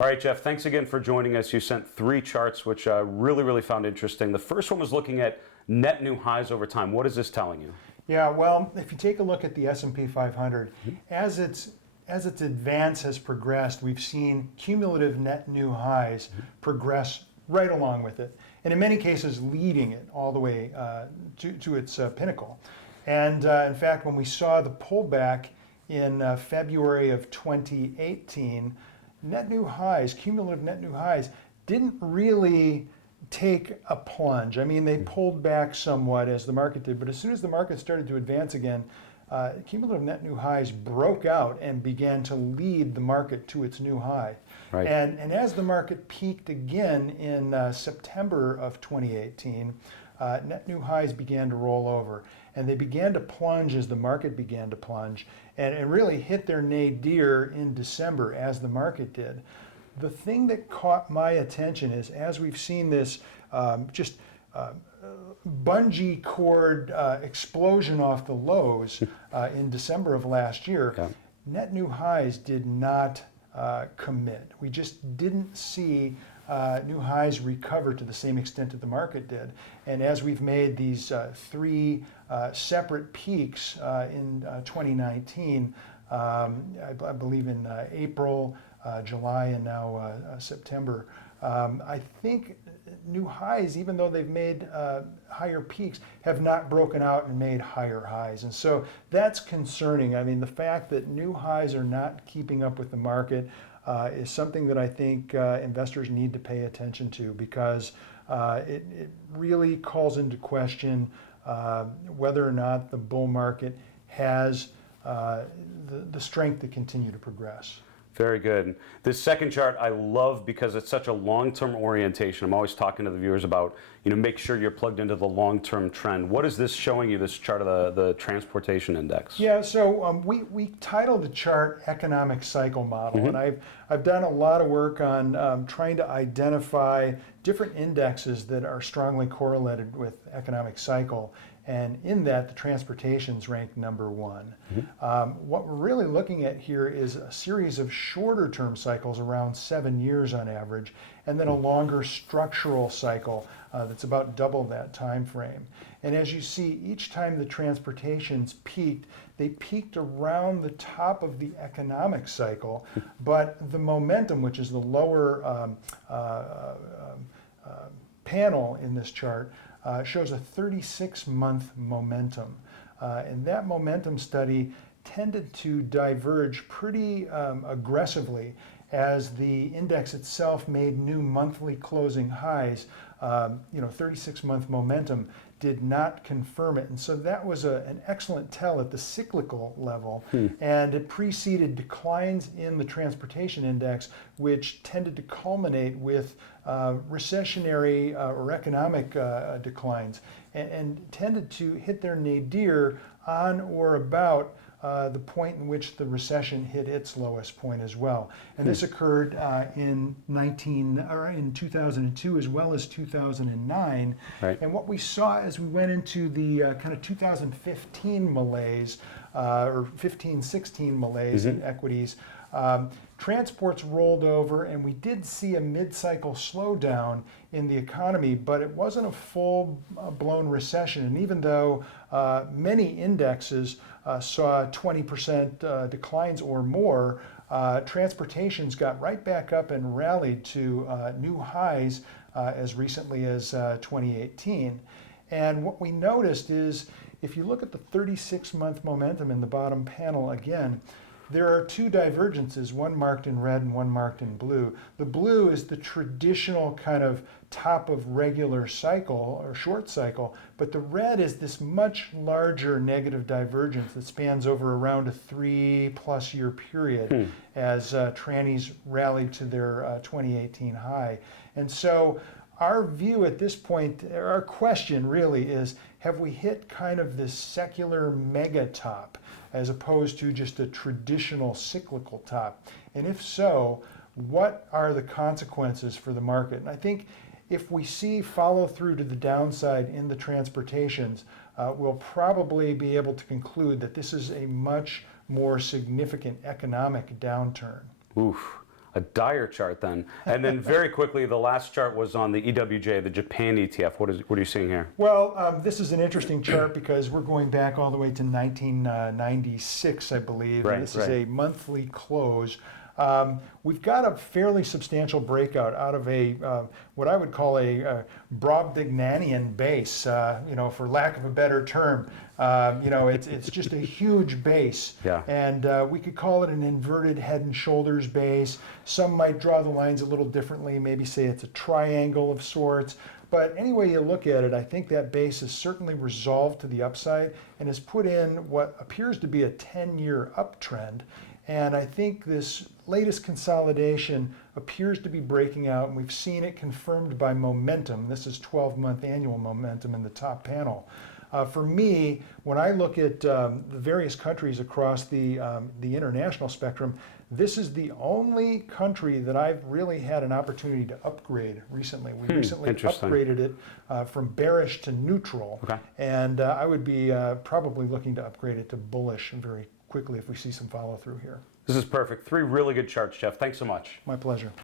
All right, Jeff, thanks again for joining us. You sent three charts, which I really found interesting. The first one was looking at net new highs over time. What is this telling you? Yeah, well, if you take a look at the S&P 500, as its advance has progressed, we've seen cumulative net new highs progress right along with it, and in many cases leading it all the way to its pinnacle. And in fact, when we saw the pullback in February of 2018, net new highs, cumulative net new highs, didn't really take a plunge. I mean, they pulled back somewhat as the market did, but as soon as the market started to advance again, cumulative net new highs broke out and began to lead the market to its new high. Right. And as the market peaked again in September of 2018, net new highs began to roll over, and they began to plunge as the market began to plunge, and it really hit their nadir in December as the market did. The thing that caught my attention is, as we've seen this bungee cord explosion off the lows in December of last year, Yeah. net new highs did not commit. We just didn't see new highs recover to the same extent that the market did. And as we've made these three separate peaks in 2019, I believe in April, July, and now September, I think new highs, even though they've made higher peaks, have not broken out and made higher highs. And so that's concerning. I mean, the fact that new highs are not keeping up with the market is something that I think investors need to pay attention to, because it really calls into question whether or not the bull market has the strength to continue to progress. Very good. This second chart I love because it's such a long-term orientation. I'm always talking to the viewers about, make sure you're plugged into the long-term trend. What is this showing you, this chart of the transportation index? Yeah, so we titled the chart Economic Cycle Model, and I've done a lot of work on trying to identify different indexes that are strongly correlated with economic cycle. And in that, the transportation's ranked number one. What we're really looking at here is a series of shorter term cycles, around 7 years on average, and then a longer structural cycle that's about double that time frame. And as you see, each time the transportation's peaked, they peaked around the top of the economic cycle, but the momentum, which is the lower panel in this chart, shows a 36-month momentum. And that momentum study tended to diverge pretty aggressively as the index itself made new monthly closing highs. 36-month momentum did not confirm it. And so that was an excellent tell at the cyclical level. And it preceded declines in the transportation index, which tended to culminate with recessionary or economic declines, and tended to hit their nadir on or about the point in which the recession hit its lowest point as well. And this occurred in 2002 as well as 2009. Right. And what we saw as we went into the kind of 2015 malaise, or 15-16 malaise in equities, transports rolled over, and we did see a mid-cycle slowdown in the economy, but it wasn't a full-blown recession. And even though many indexes saw 20% declines or more, transportation's got right back up and rallied to new highs as recently as 2018. And what we noticed is, if you look at the 36-month momentum in the bottom panel again, there are two divergences, one marked in red and one marked in blue. The blue is the traditional kind of top of regular cycle or short cycle, but the red is this much larger negative divergence that spans over around a 3+ year period as trannies rallied to their 2018 high. And so our view at this point, our question really is, have we hit kind of this secular mega top as opposed to just a traditional cyclical top? And if so, what are the consequences for the market? And I think if we see follow through to the downside in the transportations, we'll probably be able to conclude that this is a much more significant economic downturn. Oof. A dire chart then. And then very quickly, the last chart was on the EWJ, the Japan ETF. What are you seeing here? Well, this is an interesting chart because we're going back all the way to 1996, I believe. Right, And this right. is a monthly close. We've got a fairly substantial breakout out of a what I would call a Brobdingnagian base, for lack of a better term. It's just a huge base. Yeah. And we could call it an inverted head and shoulders base. Some might draw the lines a little differently, maybe say it's a triangle of sorts. But any way you look at it, I think that base is certainly resolved to the upside and has put in what appears to be a 10-year uptrend. And I think this latest consolidation appears to be breaking out, and we've seen it confirmed by momentum. This is 12-month annual momentum in the top panel. For me, when I look at the various countries across the international spectrum, this is the only country that I've really had an opportunity to upgrade recently. We recently upgraded it from bearish to neutral, Okay. and I would be probably looking to upgrade it to bullish very quickly if we see some follow through here. This is perfect. 3 really good charts, Jeff. Thanks so much. My pleasure.